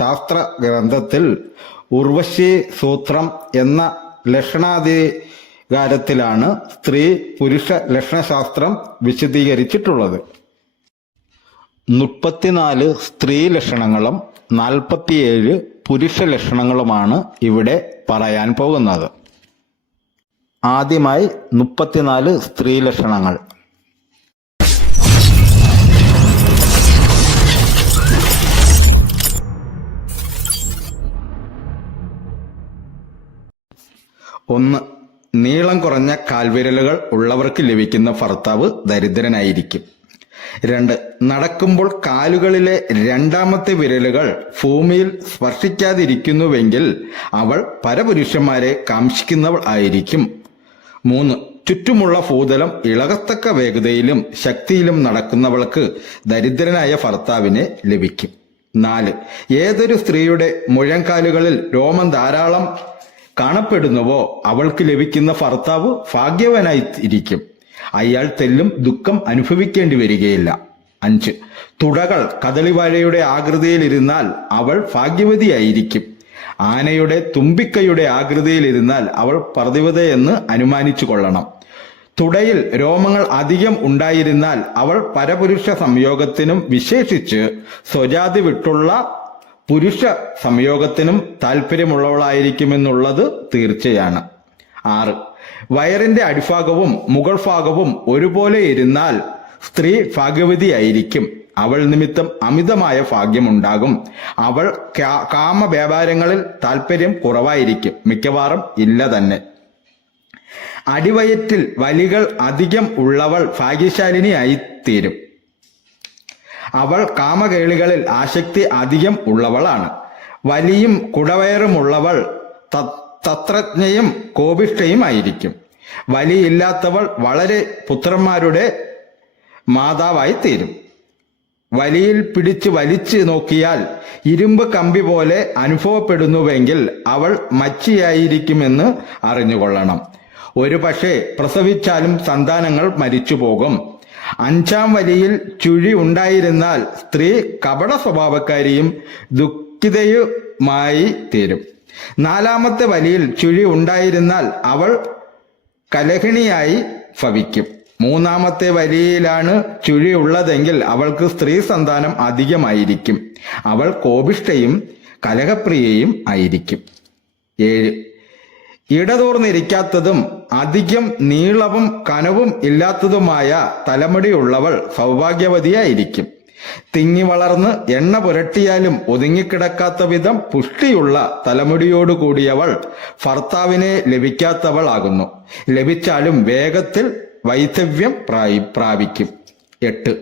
ശാസ്ത്ര ഗ്രന്ഥത്തിൽ ഉർവശി സൂത്രം എന്ന ലക്ഷണാധികാരത്തിലാണ് സ്ത്രീ പുരുഷ ലക്ഷണശാസ്ത്രം വിശദീകരിച്ചിട്ടുള്ളത്. 34 സ്ത്രീ ലക്ഷണങ്ങളും 47 പുരുഷ ലക്ഷണങ്ങളുമാണ് ഇവിടെ പറയാൻ പോകുന്നത്. ആദ്യമായി 34 സ്ത്രീ ലക്ഷണങ്ങൾ. ഒന്ന്, നീളം കുറഞ്ഞ കാൽവിരലുകൾ ഉള്ളവർക്ക് ലഭിക്കുന്ന ഭർത്താവ് ദരിദ്രനായിരിക്കും. 2, നടക്കുമ്പോൾ കാലുകളിലെ രണ്ടാമത്തെ വിരലുകൾ ഭൂമിയിൽ സ്പർശിക്കാതിരിക്കുന്നുവെങ്കിൽ അവൾ പരപുരുഷന്മാരെ കാംക്ഷിക്കുന്നവൾ ആയിരിക്കും. 3, ചുറ്റുമുള്ള ഭൂതലം ഇളകത്തക്ക വേഗതയിലും ശക്തിയിലും നടക്കുന്നവൾക്ക് ദരിദ്രനായ ഭർത്താവിനെ ലഭിക്കും. 4, ഏതൊരു സ്ത്രീയുടെ മുഴങ്കാലുകളിൽ രോമം ധാരാളം കാണപ്പെടുന്നുവോ അവൾക്ക് ലഭിക്കുന്ന ഭർത്താവ് ഭാഗ്യവാനായി ഇരിക്കും. അയാൾ തെല്ലും ദുഃഖം അനുഭവിക്കേണ്ടി വരികയില്ല. 5, തുടകൾ കദളിവാഴയുടെ ആകൃതിയിലിരുന്നാൽ അവൾ ഭാഗ്യവതിയായിരിക്കും. ആനയുടെ തുമ്പിക്കൈയുടെ ആകൃതിയിലിരുന്നാൽ അവൾ പതിവ്രതയെന്ന് അനുമാനിച്ചു കൊള്ളണം. തുടയിൽ രോമങ്ങൾ അധികം ഉണ്ടായിരുന്നാൽ അവൾ പരപുരുഷ സംയോഗത്തിനും വിശേഷിച്ച് സ്വജാതി വിട്ടുള്ള പുരുഷ സംയോഗത്തിനും താല്പര്യമുള്ളവളായിരിക്കുമെന്നുള്ളത് തീർച്ചയാണ്. 6, വയറിന്റെ അടിഭാഗവും മുകൾ ഭാഗവും ഒരുപോലെ ഇരുന്നാൽ സ്ത്രീ ഭാഗ്യവതിയായിരിക്കും. അവൾ നിമിത്തം അമിതമായ ഭാഗ്യമുണ്ടാകും. അവൾ കാമവ്യാപാരങ്ങളിൽ താല്പര്യം കുറവായിരിക്കും, മിക്കവാറും ഇല്ല തന്നെ. അടിവയറ്റിൽ വലികൾ അധികം ഉള്ളവൾ ഭാഗ്യശാലിനിയായി തീരും. അവൾ കാമകേളികളിൽ ആസക്തി അധികം ഉള്ളവളാണ്. വലിയും കുടവയറുമുള്ളവൾ തത്രജ്ഞയും കോപിഷ്ഠയും ആയിരിക്കും. വലിയില്ലാത്തവൾ വളരെ പുത്രന്മാരുടെ മാതാവായി തീരും. വലിയിൽ പിടിച്ച് വലിച്ചു നോക്കിയാൽ ഇരുമ്പ് കമ്പി പോലെ അനുഭവപ്പെടുന്നുവെങ്കിൽ അവൾ മച്ചിയായിരിക്കുമെന്ന് അറിഞ്ഞുകൊള്ളണം. ഒരു പക്ഷേ പ്രസവിച്ചാലും സന്താനങ്ങൾ മരിച്ചുപോകും. 5-ാം വലിയിൽ ചുഴി ഉണ്ടായിരുന്നാൽ സ്ത്രീ കപട സ്വഭാവക്കാരിയും ദുഃഖിതയുമായി തീരും. 4-ാമത്തെ വലിയിൽ ചുഴി ഉണ്ടായിരുന്നാൽ അവൾ കലഹിണിയായി ഭവിക്കും. 3-ാമത്തെ വലിയിലാണ് ചുഴി ഉള്ളതെങ്കിൽ അവൾക്ക് സ്ത്രീ സന്താനം അധികമായിരിക്കും. അവൾ കോപിഷ്ഠയും കലഹപ്രിയയും ആയിരിക്കും. 7, ഇടതൂർന്നിരിക്കാത്തതും അധികം നീളവും കനവും ഇല്ലാത്തതുമായ തലമുടിയുള്ളവൾ സൗഭാഗ്യവതിയായിരിക്കും. തിങ്ങി വളർന്ന് എണ്ണ പുരട്ടിയാലും ഒതുങ്ങിക്കിടക്കാത്ത വിധം പുഷ്ടിയുള്ള തലമുടിയോട് കൂടിയവൾ ഭർത്താവിനെ ലഭിക്കാത്തവളാകുന്നു. ലഭിച്ചാലും വേഗത്തിൽ വൈധവ്യം പ്രാപിക്കും. 8,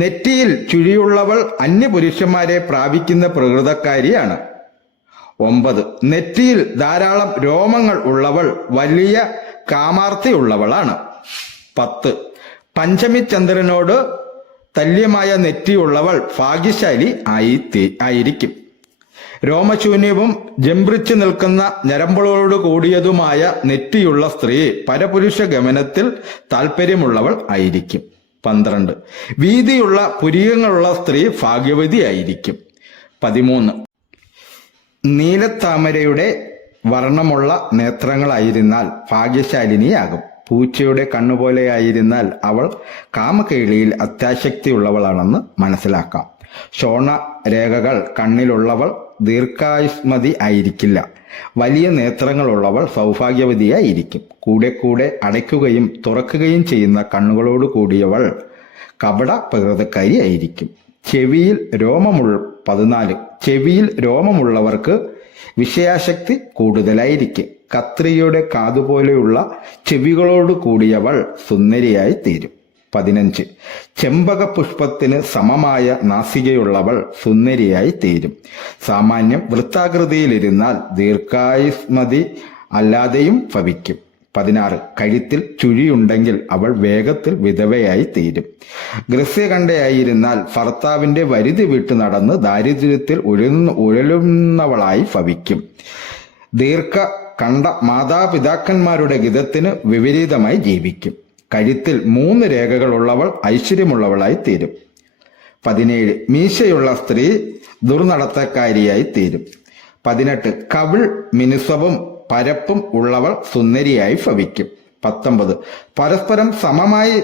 നെറ്റിയിൽ ചുഴിയുള്ളവൾ അന്യപുരുഷന്മാരെ പ്രാപിക്കുന്ന പ്രകൃതക്കാരിയാണ്. 9, നെറ്റിയിൽ ധാരാളം രോമങ്ങൾ ഉള്ളവൾ വലിയ കാമാർത്തിയുള്ളവളാണ്. 10, പഞ്ചമി ചന്ദ്രനോട് തല്യമായ നെറ്റിയുള്ളവൾ ഭാഗ്യശാലി ആയിരിക്കും. രോമശൂന്യവും ജംബ്രിച്ചു നിൽക്കുന്ന ഞരമ്പുകളോട് കൂടിയതുമായ നെറ്റിയുള്ള സ്ത്രീ പരപുരുഷ ഗമനത്തിൽ താല്പര്യമുള്ളവൾ ആയിരിക്കും. 12, വീതിയുള്ള പുരികങ്ങളുള്ള സ്ത്രീ ഭാഗ്യവതിയായിരിക്കും. 13, നീലത്താമരയുടെ വർണ്ണമുള്ള നേത്രങ്ങളായിരുന്നാൽ ഭാഗ്യശാലിനിയാകും. പൂച്ചയുടെ കണ്ണുപോലെയായിരുന്നാൽ അവൾ കാമകേളിയിൽ അത്യാസക്തിയുള്ളവളാണെന്ന് മനസ്സിലാക്കാം. ശോണ രേഖകൾ കണ്ണിലുള്ളവൾ ദീർഘായുഷ്മതി ആയിരിക്കില്ല. വലിയ നേത്രങ്ങളുള്ളവൾ സൗഭാഗ്യവതിയായിരിക്കും. കൂടെ കൂടെ അടയ്ക്കുകയും തുറക്കുകയും ചെയ്യുന്ന കണ്ണുകളോട് കൂടിയവൾ കപട പ്രകൃതക്കാരി ആയിരിക്കും. 14, ചെവിയിൽ രോമമുള്ളവർക്ക് വിഷയാസക്തി കൂടുതലായിരിക്കും. കത്രിയുടെ കാതുപോലെയുള്ള ചെവികളോട് കൂടിയവൾ സുന്ദരിയായി തീരും. 15, ചെമ്പക പുഷ്പത്തിന് സമമായ നാസികയുള്ളവൾ സുന്ദരിയായി തീരും. സാമാന്യം വൃത്താകൃതിയിലിരുന്നാൽ ദീർഘായുഷ്മതി അല്ലാതെയും ഭവിക്കും. 16, കഴുത്തിൽ ചുഴിയുണ്ടെങ്കിൽ അവൾ വേഗത്തിൽ വിധവയായി തീരും. ഗ്രസ്യകണ്ഠയായിരുന്നാൽ ഭർത്താവിന്റെ വരുതി വിട്ടു നടന്ന് ദാരിദ്ര്യത്തിൽ ഉഴലുന്നവളായി ഭവിക്കും. ദീർഘകണ്ഠ മാതാപിതാക്കന്മാരുടെ ഗിതത്തിന് വിപരീതമായി ജീവിക്കും. കഴുത്തിൽ 3 രേഖകളുള്ളവൾ ഐശ്വര്യമുള്ളവളായി തീരും. 17, മീശയുള്ള സ്ത്രീ ദുർനടത്തക്കാരിയായി തീരും. 18 കവിൾ മിനുസവും പരപ്പും ഉള്ളവൾ സുന്ദരിയായി ഭവിക്കും. 19 പരസ്പരം സമമായി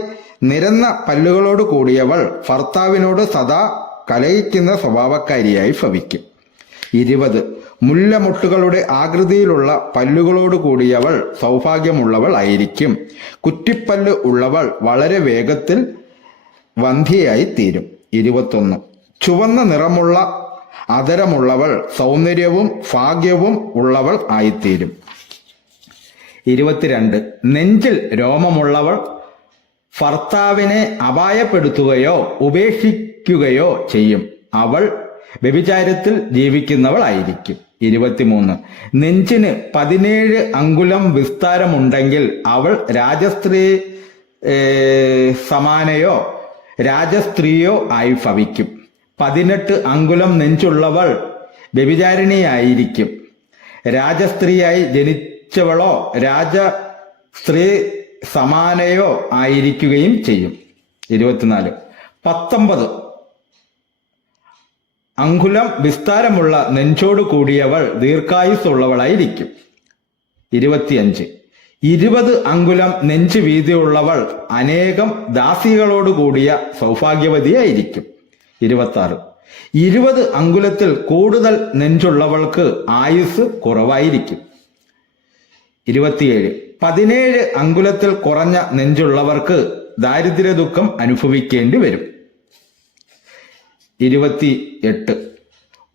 നിരന്ന പല്ലുകളോട് കൂടിയവൾ ഭർത്താവിനോട് സദാ കലഹിക്കുന്ന സ്വഭാവക്കാരിയായി ഭവിക്കും. 20 മുല്ലമുട്ടുകളുടെ ആകൃതിയിലുള്ള പല്ലുകളോട് കൂടിയവൾ സൗഭാഗ്യമുള്ളവൾ ആയിരിക്കും. കുറ്റിപ്പല്ല് ഉള്ളവൾ വളരെ വേഗത്തിൽ വന്ധ്യയായി തീരും. 21 ചുവന്ന നിറമുള്ള അധരമുള്ളവൾ സൗന്ദര്യവും ഭാഗ്യവും ഉള്ളവൾ ആയിത്തീരും. 22 നെഞ്ചിൽ രോമമുള്ളവൾ ഭർത്താവിനെ അപായപ്പെടുത്തുകയോ ഉപേക്ഷിക്കുകയോ ചെയ്യും. അവൾ വ്യഭിചാരത്തിൽ ജീവിക്കുന്നവളായിരിക്കും. 23 നെഞ്ചിന് 17 അങ്കുലം വിസ്താരമുണ്ടെങ്കിൽ അവൾ രാജസ്ത്രീ സമാനയോ രാജസ്ത്രീയോ ആയി ഭവിക്കും. 18 അങ്കുലം നെഞ്ചുള്ളവൾ വ്യഭിചാരിണിയായിരിക്കും. രാജസ്ത്രീയായി ജനിച്ചവളോ രാജസ്ത്രീ സമാനയോ ആയിരിക്കുകയും ചെയ്യും. 24 19 അങ്കുലം വിസ്താരമുള്ള നെഞ്ചോട് കൂടിയവൾ ദീർഘായുസ്സുള്ളവളായിരിക്കും. 25 20 അങ്കുലം നെഞ്ച് വീതിയുള്ളവൾ അനേകം ദാസികളോട് കൂടിയ സൗഭാഗ്യവതിയായിരിക്കും. 26 20 അങ്കുലത്തിൽ കൂടുതൽ നെഞ്ചുള്ളവൾക്ക് ആയുസ് കുറവായിരിക്കും. 27 17 അങ്കുലത്തിൽ കുറഞ്ഞ നെഞ്ചുള്ളവർക്ക് ദാരിദ്ര്യ ദുഃഖം അനുഭവിക്കേണ്ടി വരും. 28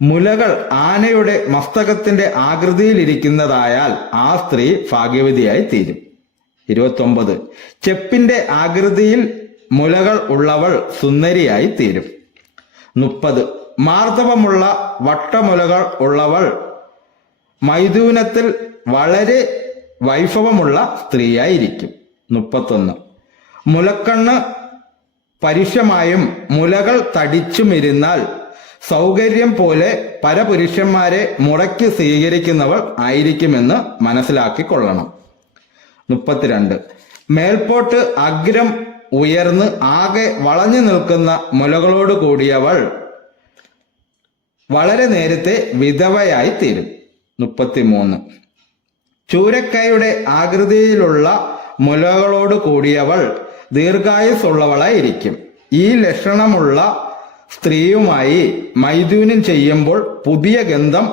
മുലകൾ ആനയുടെ മസ്തകത്തിന്റെ ആകൃതിയിലിരിക്കുന്നതായാൽ ആ സ്ത്രീ ഭാഗ്യവതിയായി തീരും. 29 ചെപ്പിന്റെ ആകൃതിയിൽ മുലകൾ ഉള്ളവൾ സുന്ദരിയായി തീരും. 30 മാർദ്ദവമുള്ള വട്ടമുലകൾ ഉള്ളവൾ മൈഥുനത്തിൽ വളരെ വൈഭവമുള്ള സ്ത്രീയായിരിക്കും. 31 മുലക്കണ്ണ് പരുഷമായും മുലകൾ തടിച്ചുമിരുന്നാൽ സൗകര്യം പോലെ പരപുരുഷന്മാരെ മുറയ്ക്ക് സ്വീകരിക്കുന്നവൾ ആയിരിക്കുമെന്ന് മനസ്സിലാക്കിക്കൊള്ളണം. 32 മേൽപോട്ട് അഗ്രം ഉയർന്ന് ആകെ വളഞ്ഞു നിൽക്കുന്ന മുലകളോട് കൂടിയവൾ വളരെ നേരത്തെ വിധവയായി തീരും. 33 ചൂരക്കൈയുടെ ആകൃതിയിലുള്ള മുലകളോട് കൂടിയവൾ ദീർഘായുസ്സുള്ളവളായിരിക്കും. ഈ ലക്ഷണമുള്ള സ്ത്രീയുമായി മൈഥുനം ചെയ്യുമ്പോൾ പുതിയ ഗന്ധം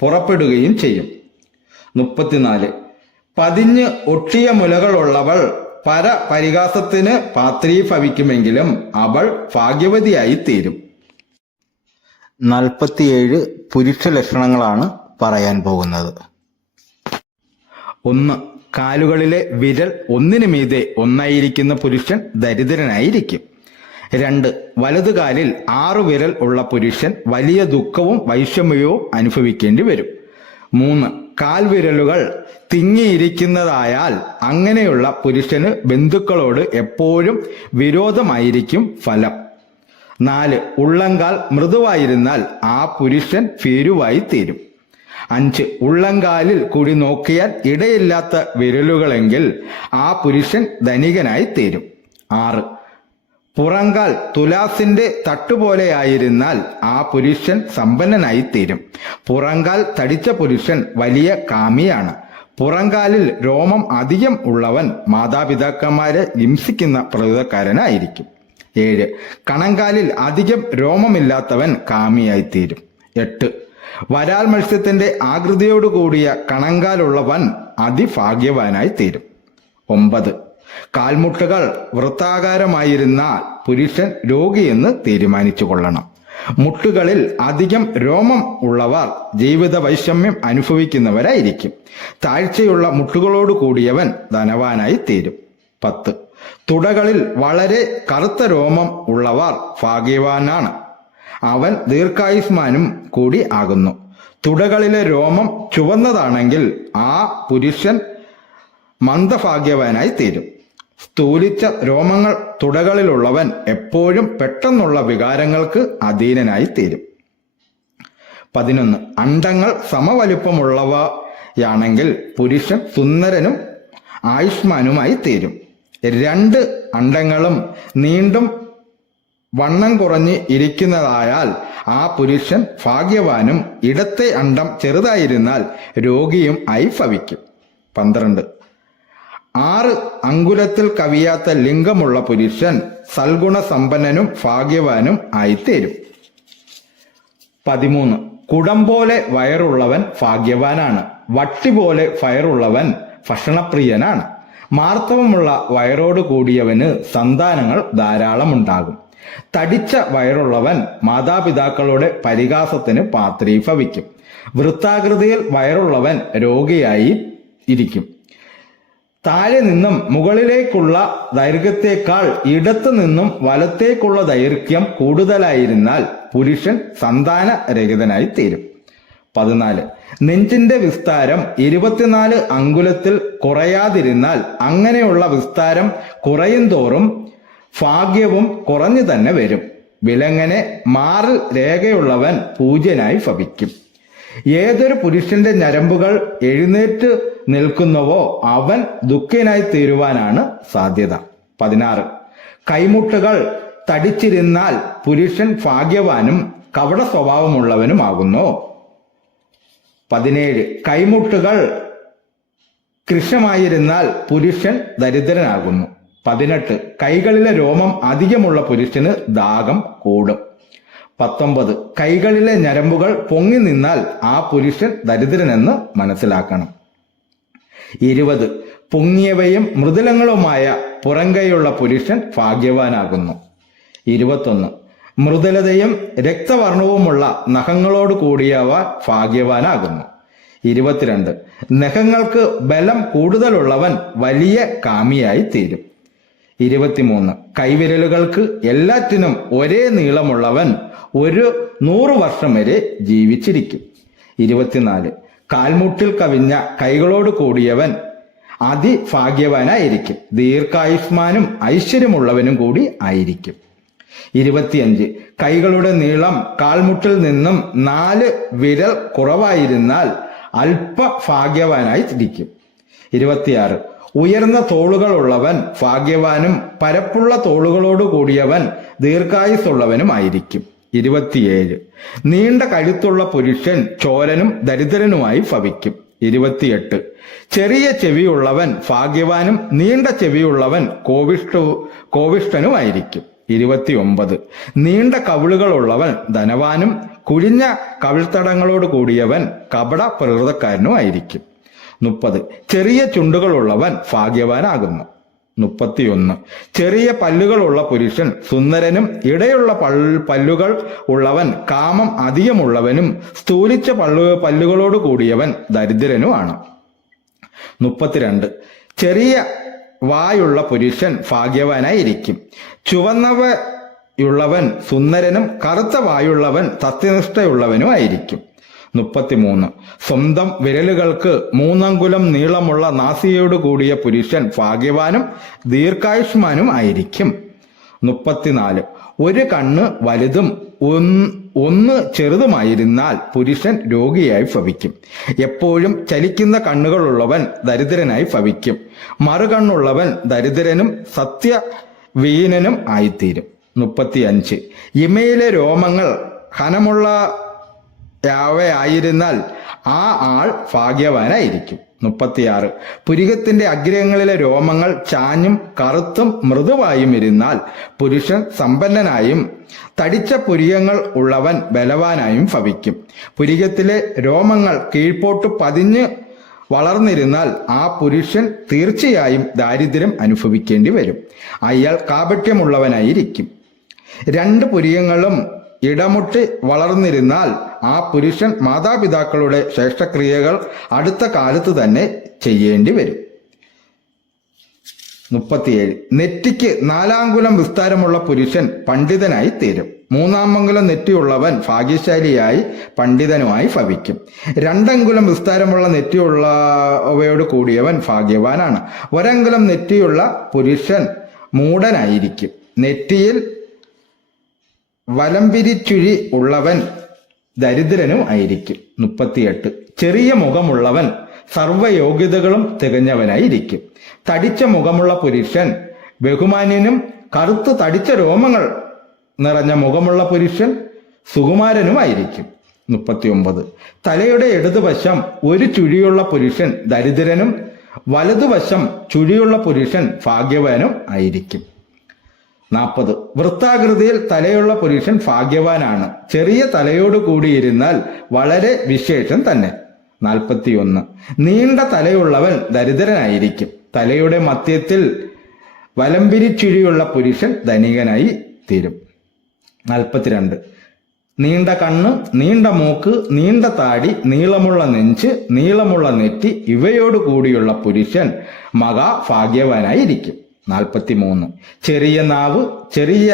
പുറപ്പെടുകയും ചെയ്യും. 34 പതിഞ്ഞ് ഒട്ടിയ മുലകളുള്ളവൾ പരിഹാസത്തിന് പാത്രീഭവിക്കുമെങ്കിലും അവൾ ഭാഗ്യവതിയായി തീരും. 47 പുരുഷ ലക്ഷണങ്ങളാണ് പറയാൻ പോകുന്നത്. 1 കാലുകളിലെ വിരൽ ഒന്നിനു മീതെ ഒന്നായിരിക്കുന്ന പുരുഷൻ ദരിദ്രനായിരിക്കും. 2 വലതുകാലിൽ 6 വിരൽ ഉള്ള പുരുഷൻ വലിയ ദുഃഖവും വൈഷമ്യവും അനുഭവിക്കേണ്ടി വരും. 3 കാൽവിരലുകൾ തിങ്ങിയിരിക്കുന്നതായാൽ അങ്ങനെയുള്ള പുരുഷന് ബന്ധുക്കളോട് എപ്പോഴും വിരോധമായിരിക്കും ഫലം. 4 ഉള്ളങ്കാൽ മൃദുവായിരുന്നാൽ ആ പുരുഷൻ ഭീരുവായി തീരും. 5 ഉള്ളങ്കാലിൽ കൂടി നോക്കിയാൽ ഇടയില്ലാത്ത വിരലുകളെങ്കിൽ ആ പുരുഷൻ ധനികനായി തീരും. 6 പുറങ്കാൽ തുലാസിന്റെ തട്ടുപോലെയായിരുന്നാൽ ആ പുരുഷൻ സമ്പന്നനായി തീരും. പുറങ്കാൽ തടിച്ച പുരുഷൻ വലിയ കാമിയാണ്. പുറങ്കാലിൽ രോമം അധികം ഉള്ളവൻ മാതാപിതാക്കന്മാരെ ഹിംസിക്കുന്ന പ്രകൃതക്കാരനായിരിക്കും. 7 കണങ്കാലിൽ അധികം രോമമില്ലാത്തവൻ കാമിയായിത്തീരും. 8 വരാൽ മത്സ്യത്തിന്റെ ആകൃതിയോടുകൂടിയ കണങ്കാലുള്ളവൻ അതിഭാഗ്യവാനായി തീരും. 9 കാൽമുട്ടുകൾ വൃത്താകാരമായിരുന്ന പുരുഷൻ രോഗിയെന്ന് തീരുമാനിച്ചു കൊള്ളണം. മുട്ടുകളിൽ അധികം രോമം ഉള്ളവർ ജീവിത വൈഷമ്യം അനുഭവിക്കുന്നവരായിരിക്കും. താഴ്ചയുള്ള മുട്ടുകളോട് കൂടിയവൻ ധനവാനായി തീരും. 10 തുടകളിൽ വളരെ കറുത്ത രോമം ഉള്ളവർ ഭാഗ്യവാനാണ്. അവൻ ദീർഘായുഷ്മാനും കൂടി ആകുന്നു. തുടകളിലെ രോമം ചുവന്നതാണെങ്കിൽ ആ പുരുഷൻ മന്ദഭാഗ്യവാനായി തീരും. സ്ഥൂലിച്ച രോമങ്ങൾ തുടകളിലുള്ളവൻ എപ്പോഴും പെട്ടെന്നുള്ള വികാരങ്ങൾക്ക് അധീനനായി തീരും. 11 അണ്ഡങ്ങൾ സമവലുപ്പമുള്ളവയാണെങ്കിൽ പുരുഷൻ സുന്ദരനും ആയുഷ്മാനുമായി തീരും. 2 അണ്ഡങ്ങളും നീണ്ടും വണ്ണം കുറഞ്ഞ് ഇരിക്കുന്നതായാൽ ആ പുരുഷൻ ഭാഗ്യവാനും ഇടത്തെ അണ്ഡം ചെറുതായിരുന്നാൽ രോഗിയും ആയി ഭവിക്കും. 12. 6 അങ്കുലത്തിൽ കവിയാത്ത ലിംഗമുള്ള പുരുഷൻ സൽഗുണസമ്പന്നനും ഭാഗ്യവാനും ആയിത്തീരും. 13. കുടം പോലെ വയറുള്ളവൻ ഭാഗ്യവാനാണ്. വട്ടി പോലെ വയറുള്ളവൻ ഭക്ഷണപ്രിയനാണ്. മാർത്തവമുള്ള വയറോട് കൂടിയവന് സന്താനങ്ങൾ ധാരാളം ഉണ്ടാകും. തടിച്ച വയറുള്ളവൻ മാതാപിതാക്കളുടെ പരിഹാസത്തിന് പാത്രീഭവിക്കും. വൃത്താകൃതിയിൽ വയറുള്ളവൻ രോഗിയായി ഇരിക്കും. താഴെ നിന്നും മുകളിലേക്കുള്ള ദൈർഘ്യത്തെക്കാൾ ഇടത്തു നിന്നും വലത്തേക്കുള്ള ദൈർഘ്യം കൂടുതലായിരുന്നാൽ പുരുഷൻ സന്താനരഹിതനായി തീരും. 14. നെഞ്ചിന്റെ വിസ്താരം 24 അങ്കുലത്തിൽ കുറയാതിരുന്നാൽ അങ്ങനെയുള്ള വിസ്താരം കുറയും തോറും ഭാഗ്യവും കുറഞ്ഞു തന്നെ വരും. വിലങ്ങനെ മാറിൽ രേഖയുള്ളവൻ പൂജ്യനായി ഭവിക്കും. ഏതൊരു പുരുഷന്റെ ഞരമ്പുകൾ എഴുന്നേറ്റ് നിൽക്കുന്നുവോ അവൻ ദുഃഖിനായി തീരുവാനാണ് സാധ്യത. 16. കൈമുട്ടുകൾ തടിച്ചിരുന്നാൽ പുരുഷൻ ഭാഗ്യവാനും കപട സ്വഭാവമുള്ളവനുമാകുന്നു. 17. കൈമുട്ടുകൾ കൃശമായിരുന്നാൽ പുരുഷൻ ദരിദ്രനാകുന്നു. 18. കൈകളിലെ രോമം അധികമുള്ള പുരുഷന് ദാഹം കൂടും. 19. കൈകളിലെ ഞരമ്പുകൾ പൊങ്ങി നിന്നാൽ ആ പുരുഷൻ ദരിദ്രനെന്ന് മനസ്സിലാക്കണം. 20. പൊങ്ങിയവയും മൃദുലങ്ങളുമായ പുറംകൈയുള്ള പുരുഷൻ ഭാഗ്യവാനാകുന്നു. 21. മൃദുലതയും രക്തവർണവുമുള്ള നഖങ്ങളോട് കൂടിയവ ഭാഗ്യവാനാകുന്നു. 22. നഖങ്ങൾക്ക് ബലം കൂടുതലുള്ളവൻ വലിയ കാമിയായി തീരും. 23. കൈവിരലുകൾക്ക് എല്ലാറ്റിനും ഒരേ നീളമുള്ളവൻ 100 വർഷം വരെ ജീവിച്ചിരിക്കും. 24. കാൽമുട്ടിൽ കവിഞ്ഞ കൈകളോട് കൂടിയവൻ അതിഭാഗ്യവാനായിരിക്കും. ദീർഘായുഷ്മാനും ഐശ്വര്യമുള്ളവനും കൂടി ആയിരിക്കും. 25. കൈകളുടെ നീളം കാൽമുട്ടിൽ നിന്നും 4 വിരൽ കുറവായിരുന്നാൽ അല്പഭാഗ്യവാനായി ഇരിക്കും. 26. ഉയർന്ന തോളുകളുള്ളവൻ ഭാഗ്യവാനും പരപ്പുള്ള തോളുകളോട് കൂടിയവൻ ദീർഘായുസ്സുള്ളവനുമായിരിക്കും. 27. നീണ്ട കഴുത്തുള്ള പുരുഷൻ ചോരനും ദരിദ്രനുമായി ഭവിക്കും. 28. ചെറിയ ചെവിയുള്ളവൻ ഭാഗ്യവാനും നീണ്ട ചെവിയുള്ളവൻ കോപിഷ്ഠനുമായിരിക്കും. 29. നീണ്ട കവിളുകളുള്ളവൻ ധനവാനും കുഴിഞ്ഞ കവിൾത്തടങ്ങളോട് കൂടിയവൻ കപട പ്രകൃതക്കാരനുമായിരിക്കും. 30. ചെറിയ ചുണ്ടുകളുള്ളവൻ ഭാഗ്യവാനാകുന്നു. 31. ചെറിയ പല്ലുകളുള്ള പുരുഷൻ സുന്ദരനും ഇടയുള്ള പല്ലുകൾ ഉള്ളവൻ കാമം അധികമുള്ളവനും സ്ഥൂലിച്ച പല്ലുകളോട് കൂടിയവൻ ദരിദ്രനുമാണ്. 32. ചെറിയ വായുള്ള പുരുഷൻ ഭാഗ്യവാനായിരിക്കും. ചുവന്നവയുള്ളവൻ സുന്ദരനും കറുത്ത വായുള്ളവൻ സത്യനിഷ്ഠയുള്ളവനുമായിരിക്കും. 33. സ്വന്തം വിരലുകൾക്ക് 3 അങ്കുലം നീളമുള്ള നാസികയോട് കൂടിയ പുരുഷൻ ഭാഗ്യവാനും ദീർഘായുഷ്മാനും ആയിരിക്കും. 34. ഒരു കണ്ണ് വലുതും ഒന്ന് ചെറുതുമായിരുന്നാൽ പുരുഷൻ രോഗിയായി ഭവിക്കും. എപ്പോഴും ചലിക്കുന്ന കണ്ണുകളുള്ളവൻ ദരിദ്രനായി ഭവിക്കും. മറുകണ്ണുള്ളവൻ ദരിദ്രനും സത്യവീനനും ആയിത്തീരും. 35. ഇമയിലെ രോമങ്ങൾ ഘനമുള്ള യാവയായിരുന്നാൽ ആ ആൾ ഭാഗ്യവാനായിരിക്കും. 36. പുരികത്തിന്റെ അഗ്രഹങ്ങളിലെ രോമങ്ങൾ ചാഞ്ഞും കറുത്തും മൃദുവായും ഇരുന്നാൽ പുരുഷൻ സമ്പന്നനായും തടിച്ച പുരികങ്ങൾ ഉള്ളവൻ ബലവാനായും ഭവിക്കും. പുരികത്തിലെ രോമങ്ങൾ കീഴ്പോട്ട് പതിഞ്ഞ് വളർന്നിരുന്നാൽ ആ പുരുഷൻ തീർച്ചയായും ദാരിദ്ര്യം അനുഭവിക്കേണ്ടി വരും. അയാൾ കാപട്യമുള്ളവനായിരിക്കും. 2 പുരികങ്ങളും ഇടമുട്ടി വളർന്നിരുന്നാൽ ആ പുരുഷൻ മാതാപിതാക്കളുടെ ശ്രേഷ്ഠക്രിയകൾ അടുത്ത കാലത്ത് തന്നെ ചെയ്യേണ്ടി വരും. 37. നെറ്റിക്ക് 4 അങ്കുലം വിസ്താരമുള്ള പുരുഷൻ പണ്ഡിതനായി തീരും. 3 അങ്കുലം നെറ്റിയുള്ളവൻ ഭാഗ്യശാലിയായി പണ്ഡിതനുമായി ഭവിക്കും. 2 അങ്കുലം വിസ്താരമുള്ള നെറ്റിയുള്ളവയോട് കൂടിയവൻ ഭാഗ്യവാനാണ്. 1 അങ്കുലം നെറ്റിയുള്ള പുരുഷൻ മൂഢനായിരിക്കും. നെറ്റിയിൽ വലംപിരിച്ചുഴി ഉള്ളവൻ ദരിദ്രനും ആയിരിക്കും. 38. ചെറിയ മുഖമുള്ളവൻ സർവ്വയോഗ്യതകളും തികഞ്ഞവനായിരിക്കും. തടിച്ച മുഖമുള്ള പുരുഷൻ ബഹുമാന്യനും കറുത്ത് തടിച്ച രോമങ്ങൾ നിറഞ്ഞ മുഖമുള്ള പുരുഷൻ സുകുമാരനുമായിരിക്കും. 39. തലയുടെ ഇടതുവശം ഒരു ചുഴിയുള്ള പുരുഷൻ ദരിദ്രനും വലതുവശം ചുഴിയുള്ള പുരുഷൻ ഭാഗ്യവാനും ആയിരിക്കും. 40. വൃത്താകൃതിയിൽ തലയുള്ള പുരുഷൻ ഭാഗ്യവാനാണ്. ചെറിയ തലയോട് കൂടിയിരുന്നാൽ വളരെ വിശേഷം തന്നെ. 41. നീണ്ട തലയുള്ളവൻ ദരിദ്രനായിരിക്കും. തലയുടെ മധ്യത്തിൽ വലംപിരിച്ചുഴിയുള്ള പുരുഷൻ ധനികനായി തീരും. 42. നീണ്ട കണ്ണ്, നീണ്ട മൂക്ക്, നീണ്ട താടി, നീളമുള്ള നെഞ്ച്, നീളമുള്ള നെറ്റി ഇവയോട് കൂടിയുള്ള പുരുഷൻ മഹാഭാഗ്യവാനായിരിക്കും. 43. ചെറിയ നാവ്, ചെറിയ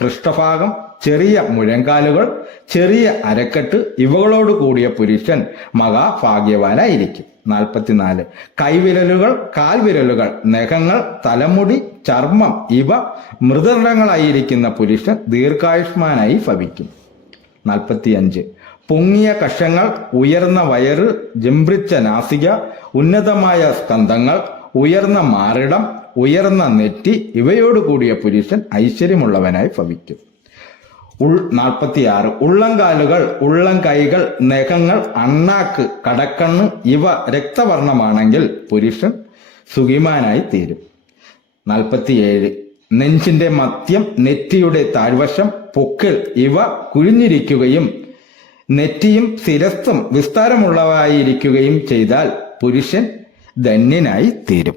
പൃഷ്ഠഭാഗം, ചെറിയ മുഴങ്കാലുകൾ, ചെറിയ അരക്കെട്ട് ഇവകളോട് കൂടിയ പുരുഷൻ മഹാഭാഗ്യവാനായിരിക്കും. 44. കൈവിരലുകൾ, കാൽവിരലുകൾ, നഖങ്ങൾ, തലമുടി, ചർമ്മം ഇവ മൃദുലങ്ങളായിരിക്കുന്ന പുരുഷൻ ദീർഘായുഷ്മാനായി ഭവിക്കും. 45. പൊങ്ങിയ കഷങ്ങൾ, ഉയർന്ന വയറ്, ജംഭിച്ച നാസിക, ഉന്നതമായ സ്കന്ധങ്ങൾ, ഉയർന്ന മാറിടം, ഉയർന്ന നെറ്റി ഇവയോട് കൂടിയ പുരുഷൻ ഐശ്വര്യമുള്ളവനായി ഭവിക്കും. 46. ഉള്ളംകാലുകൾ, ഉള്ളം കൈകൾ, നഖങ്ങൾ, അണ്ണാക്ക്, കടക്കണ്ണ് ഇവ രക്തവർണമാണെങ്കിൽ പുരുഷൻ സുഖിമാനായി തീരും. 47. നെഞ്ചിന്റെ മധ്യം, നെറ്റിയുടെ താഴ്വശം, പൊക്കിൾ ഇവ കുഴിഞ്ഞിരിക്കുകയും നെറ്റിയും ശിരസ്സും വിസ്താരമുള്ളവായിരിക്കുകയും ചെയ്താൽ പുരുഷൻ ധന്യനായി തീരും.